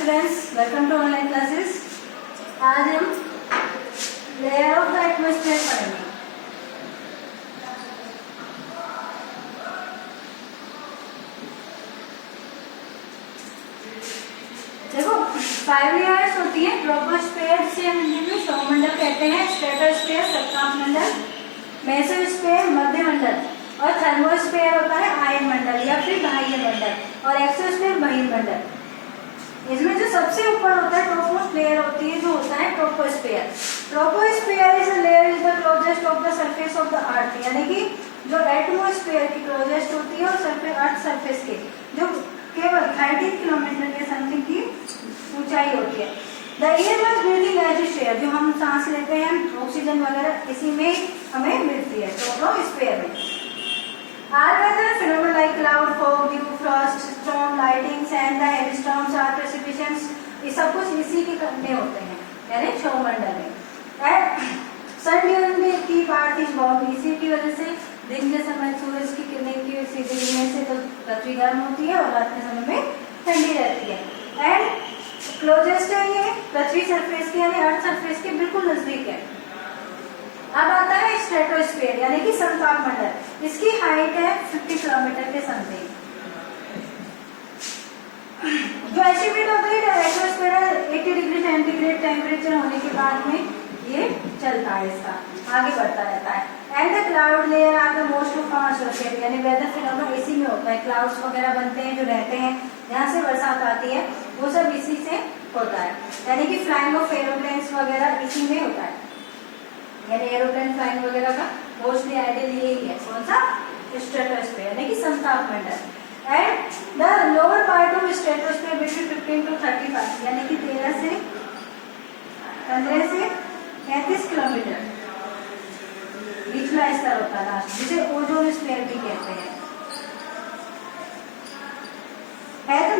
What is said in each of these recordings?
Students, welcome to online classes. आज हम layer of the atmosphere पढ़ेंगे। देखो 5 लेयर्स होती है। ट्रोपोस्फेयर से हम हिंदी में सौरमंडल कहते हैं, स्ट्रेटोस्फेयर सप्ताहमंडल, मेसोस्फेयर मध्यमंडल और थर्मोस्फेयर होता है आयन मंडल या फिर बाह्य मंडल और एक्सोस्फेयर बहिर्मंडल। इसमें जो सबसे ऊपर होता है टॉपमोस्ट लेयर होती है जो होता है troposphere. Troposphere is a layer is the closest of the surface of the earth, यानी कि जो एटमॉस्फेयर की क्लोजेस्ट होती है और सरफेस अर्थ सरफेस के जो केवल 13 किलोमीटर के समथिंग की ऊंचाई होती है। The air was breathing atmosphere, जो हम सांस लेते हैं ऑक्सीजन वगैरह इसी में हमें मिलती है ट्रोपोस्फेयर में। All weather phenomena like cloud, fog, dew, frost, storm, lightning, sand, the hailstorms, or precipitations, ये सब कुछ इसी के में होते हैं, यानी सौरमंडल में। सन ड्यूरिंग की पार्ट इज वार्म, इसी की वजह से दिन के समय सूरज की किरणें की सीधे गिरने से तो पृथ्वी गर्म होती है और रात के समय में ठंडी रहती है। एंड क्लोजेस्ट है ये पृथ्वी सरफेस के यानी अर्थ सरफेस के बिल्कुल नजदीक है। अब आता है स्ट्रेटोस्फेयर यानी कि समताप मंडल। इसकी हाइट है 50 किलोमीटर के समथिंग। जो एस्टिमेट होता है एटमॉस्फेयर 80 डिग्री सेंटीग्रेड टेम्परेचर होने के बाद में ये चलता है, इसका आगे बढ़ता रहता है। And the cloud layer are the most common associated, यानी वेदर फिनोमेना इसी में होता है। क्लाउड्स वगैरह बनते हैं जो रहते हैं जहाँ से बरसात आती है वो सब इसी से होता है, यानी कि फ्लाइंग ऑफ एरोप्लेन्स वगैरह इसी में होता है। यानी एरोप्लेन फ्लाइंग वगैरह का मोस्टली आइडियल यही है, कौन सा? स्ट्रेटोस्फेयर यानी कि समताप मंडल। And the lower part of stratosphere between 15 to 35, यानी कि 15 से 35 किलोमीटर निचला स्तर होता है लास्ट, जिसे ओजोन स्फीयर भी कहते हैं।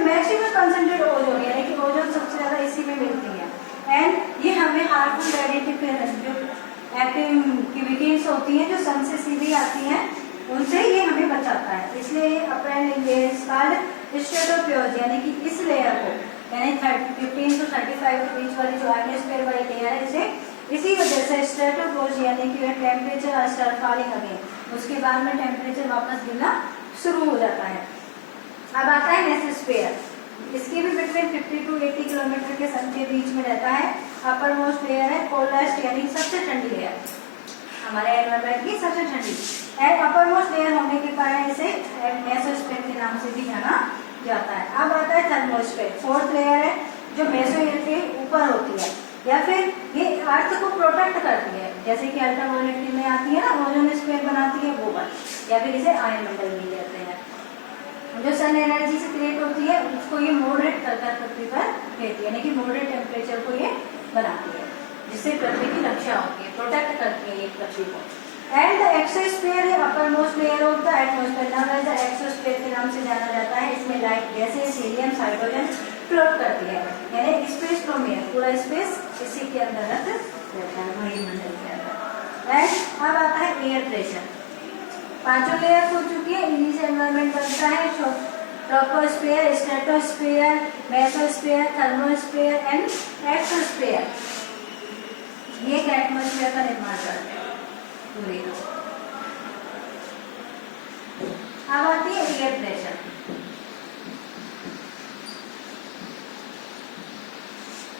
मैक्सिमम कंसंट्रेट ओजोन, यानी कि ओजोन सबसे ज्यादा इसी में मिलती है। एंड ये हमें हार्मफुल रेडिएटिव जो एक्टिविटीज होती हैं जो सन से सीधी आती हैं उनसे ये हमें बचाता है, इसलिए ये अपेरेंट लेयर्स कॉल्ड स्ट्रेटोस्फेयर, यानी कि इस लेयर को यानी 15 to 35 के बीच वाली जो एटमॉस्फेयर वाली लेयर है इसे इसी वजह से स्ट्रेटोस्फेयर यानी कि टेम्परेचर स्टार्ट फॉलिंग अगेन, उसके बाद में टेम्परेचर वापस गिरना शुरू हो जाता है। अब आता है मेसोस्फेयर। इसकी भी बिटवीन 50 to 80 किलोमीटर के सन के बीच में रहता है। अपर मोस्ट लेयर है कोल्डेस्ट यानी सबसे ठंडी लेयर, हमारे एनवायरनमेंट की सबसे ठंडी। एंड अपर मोस्ट लेयर होने के कारण इसे मेसोस्फेयर के नाम से भी जाना जाता है। अब आता है थर्मोस्फेयर, फोर्थ लेयर है जो मेसोस्फेयर के ऊपर होती है या फिर ये अर्थ को प्रोटेक्ट करती है, जैसे कि अल्ट्रावायलेट में आती है ना ओजोन स्फीयर बनाती है वो बात, या फिर इसे आयन मंडल भी कहते हैं। जो सन एनर्जी से क्रिएट होती है उसको ये मॉडरेट कर पृथ्वी पर रहती है, यानी कि मॉडरेट टेम्परेचर को ये बनाती है जिससे पृथ्वी की रक्षा होती है, प्रोटेक्ट करती है ये पृथ्वी को। एंड द एक्सोस्फीयर है upper most layer of the atmosphere, नाम एज द एक्सोस्फीयर के नाम से जाना जाता है। इसमें light gases helium hydrogen float करती है, यानी स्पेस फ्रॉम एयर, पूरा स्पेस इसी के अंदर रहता है वायुमंडल के अंदर। एंड अब आता है एयर प्रेशर। पांचों लेयर हो चुकी है, इन्हीं से एनवायरनमेंट बनता है। Troposphere, stratosphere, mesosphere, thermosphere and exosphere, ये एक एटमॉस्फेयर का निर्माण करते हैं पूरे का। अब आती है air pressure.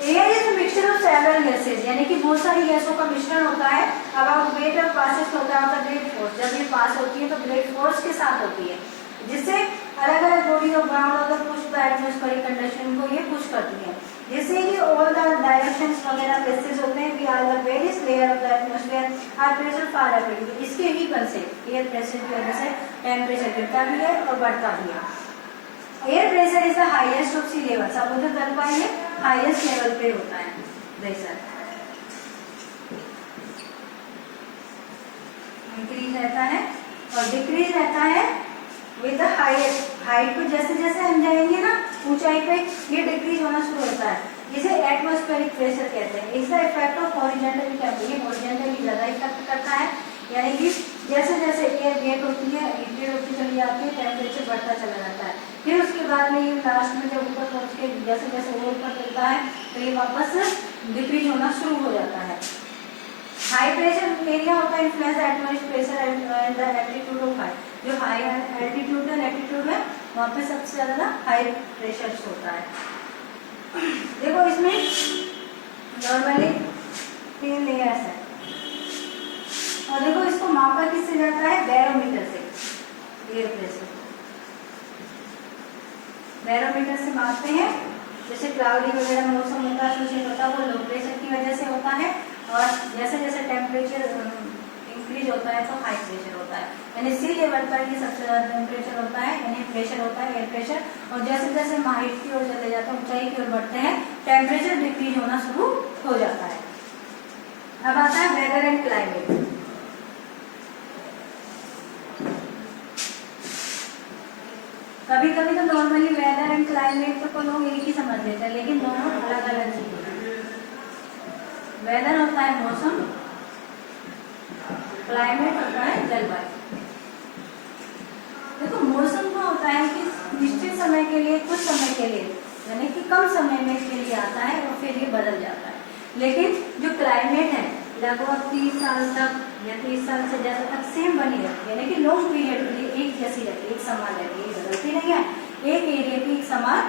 Air is mixture of several gases, यानी कि बहुत सारी गैसों का मिश्रण होता है। अब आप वेट ऑफ पासेस होता है ग्रेट फोर्स, जब ये पास होती है तो ग्रेट फोर्स के साथ होती है जिससे अलग अलग बॉडीज ऑफ ग्राउंड अगर पुश द एटमॉस्फेरिक कंडीशन को ये पुश करती है, जिससे कि ऑल द डायरेक्शंस वगैरह प्लेसेस होते हैं। We are the various layer of the atmosphere are pressure far up, इसके ही बल से एयर प्रेशर की वजह से टेम्परेचर गिरता भी है और बढ़ता भी है। Air pressure is the highest of sea level, समुद्र तल पर ये हाईएस्ट लेवल पे होता है प्रेशर। इंक्रीज रहता है और डिक्रीज रहता है विद द हाईएस्ट। हाइट पे जैसे जैसे हम जाएंगे ना ऊंचाई पे ये डिक्रीज होना शुरू होता है, जिसे एटमॉस्फेरिक प्रेशर कहते हैं। Is the effect of horizontal temperature, ये हॉरिजॉन्टली ज्यादा इफेक्ट करता है, यानी कि जैसे जैसे एयर गेट होती है हीटेड होती चली जाती है टेम्परेचर बढ़ता चला जाता है। फिर उसके बाद में ये लास्ट में जब ऊपर पहुँच के जैसे जैसे वो ऊपर चलता है तो ये वापस डिक्रीज होना शुरू हो जाता है। हाई प्रेशर एरिया होता है influence atmospheric pressure and the altitude of high. जो हाई एल्टीट्यूड है लैटिट्यूड है वहाँ पे सबसे ज़्यादा हाई प्रेशर होता है। देखो इसमें नॉर्मली 3 लेयर्स है और देखो इसको मापा किससे जाता है, बैरोमीटर से। एयर प्रेशर बैरोमीटर से मापते हैं। जैसे क्लाउडी वगैरह मौसम होता है तो उसे पता वो लो प्रेशर की वजह से होता है और जैसे जैसे टेम्परेचर इंक्रीज होता है तो हाई प्रेशर होता है। यानी सी लेवल पर ये सबसे ज़्यादा टेम्परेचर होता है यानी प्रेशर होता है एयर प्रेशर। और जैसे जैसे हम हाइट की ओर चले जाते हैं ऊंचाई की ओर बढ़ते हैं टेम्परेचर डिक्रीज होना शुरू हो जाता है। अब आता है वेदर एंड क्लाइमेट। कभी कभी तो नॉर्मली वेदर एंड क्लाइमेट तो लोग एक ही समझ लेते हैं लेकिन दोनों अलग अलग चीजें हैं। वेदर होता है मौसम, क्लाइमेट होता है जलवायु। देखो मौसम का होता है कि निश्चित समय के लिए कुछ समय के लिए यानी कि कम समय में के लिए आता है और फिर ये बदल जाता है। लेकिन जो क्लाइमेट है लगभग 30 साल तक या 30 साल से ज्यादा तक सेम बनी रहती है यानी कि लॉन्ग पीरियड के लिए एक जैसी रहती है, एक समान रहती है, बदलती नहीं है। एक एरिया की एक समान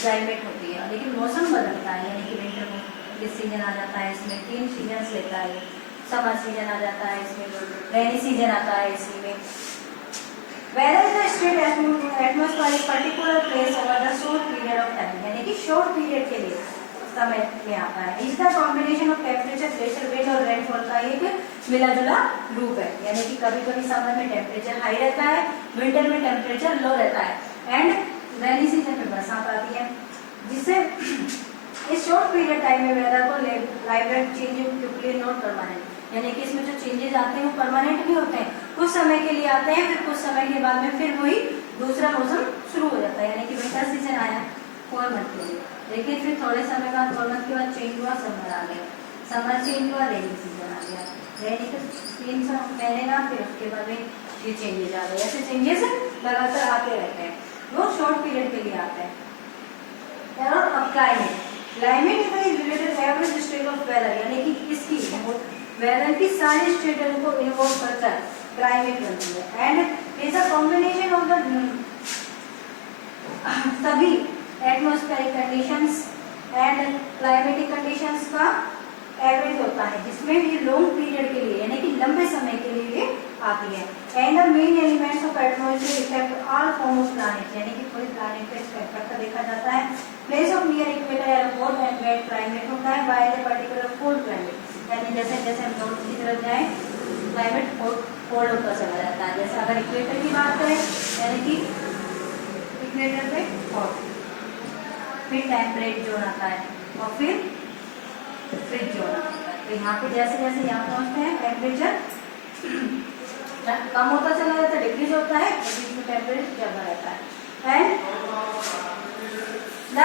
क्लाइमेट होती है लेकिन मौसम बदलता है यानी कि विंटर में ये सीजन आ जाता है, इसमें 3 सीजन लेता है। समर सीजन आ जाता है, इसमें रेनी सीजन आता है। इसी में weather is the state atmospheric particular place over the short period of time यानी कि शॉर्ट पीरियड के लिए समय में आता है। Is the combination of temperature, pressure, wind और रेनफॉल का एक मिला जुला रूप है। यानी कि कभी कभी समर में टेम्परेचर हाई रहता है, विंटर में टेम्परेचर लो रहता है एंड रेनी सीजन में बरसात आती है। जिससे इस शॉर्ट पीरियड टाइम में वेदर को लाइब्रेट चेंज नॉट परमानेंट यानी कि इसमें जो चेंजेस आते हैं वो परमानेंट नहीं होते हैं, कुछ समय के लिए आते हैं, फिर कुछ समय के बाद में फिर वही दूसरा मौसम शुरू हो जाता है। यानी कि विंटर सीजन आया 4 मंथ के लिए, लेकिन फिर थोड़े समय बाद 4 मंथ के बाद चेंज हुआ, समर आ गया, समर चेंज हुआ, रेनी सीजन आ गया, रेनी के 3 महीने का फिर उसके बाद में ये चेंजेस आ गए। ऐसे चेंजेस लगातार आते रहते हैं, वो शॉर्ट पीरियड के लिए आते हैं। और अब climate is related average state of weather यानी कि इसकी वेदर की सारी स्टेटों को इन्वॉल्व करकर क्लाइमेट बनती है and is a combination of the सभी atmospheric conditions and climatic conditions का एवरेज होता है जिसमें ये लॉन्ग पीरियड के लिए यानी कि लंबे समय के लिए आती है। And the main elements of atmosphere effect all form of planet यानी कि पूरे प्लैनेट पे इसका इफेक्ट देखा जाता है। प्लेस ऑफ नियर इक्वेटर या हॉट एंड वेट क्लाइमेट होता है by the particular cold climate यानी जैसे जैसे हम नॉर्थ की तरफ जाएं क्लाइमेट कोल्ड होता चला जाता है। जैसे अगर इक्वेटर की बात करें यानी कि इक्वेटर पे हॉट, फिर टेम्परेट जोन आता है और फिर फ्रिज जोन आता है। तो यहाँ पे जैसे जैसे यहाँ पहुँचते हैं टेम्परेचर कम होता चला जाता है, डिक्रीज होता है, इसमें टेम्परेचर ज़्यादा रहता है। एंड द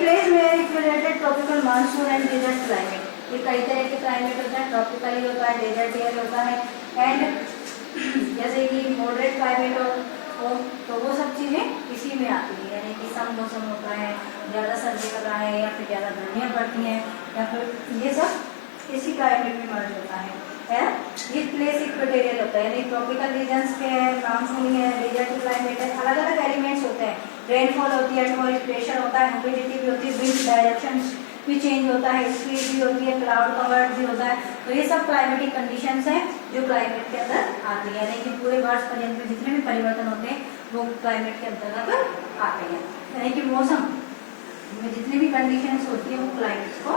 प्लेस में equated tropical monsoon and desert climate ये कई तरह के क्लाइमेट होता है, ट्रॉपिकली होता है, डेजर्ट एयर होता है एंड जैसे कि मॉडरेट क्लाइमेट हो तो वो सब चीज़ें इसी में आती है। यानी कि सम मौसम होता है, ज़्यादा सर्दी हो रहा है या फिर ज़्यादा गर्मियाँ पड़ती हैं या फिर ये सब इसी क्लाइमेट में मर्ज होता है। ये प्लेस इक्वेटोरियल होता है यानी ट्रॉपिकल रीजन्स के है, मानसूनी है, डेजर्ट क्लाइमेट है, अलग अलग एलिमेंट्स होते हैं। रेनफॉल होती है, एटमॉस्फेरिक प्रेशर होता है, ह्यूमिडिटी भी होती है, विंड डायरेक्शन भी चेंज होता है, स्पीड भी होती है, क्लाउड कवर्ड भी होता है। तो ये सब क्लाइमेटिक कंडीशंस हैं जो क्लाइमेट के अंदर आती है यानी कि पूरे वर्ष पर्यंत में जितने भी परिवर्तन होते हैं वो क्लाइमेट के अंतर्गत आते हैं। यानी कि मौसम में जितनी भी कंडीशंस होती है वो क्लाइमेट को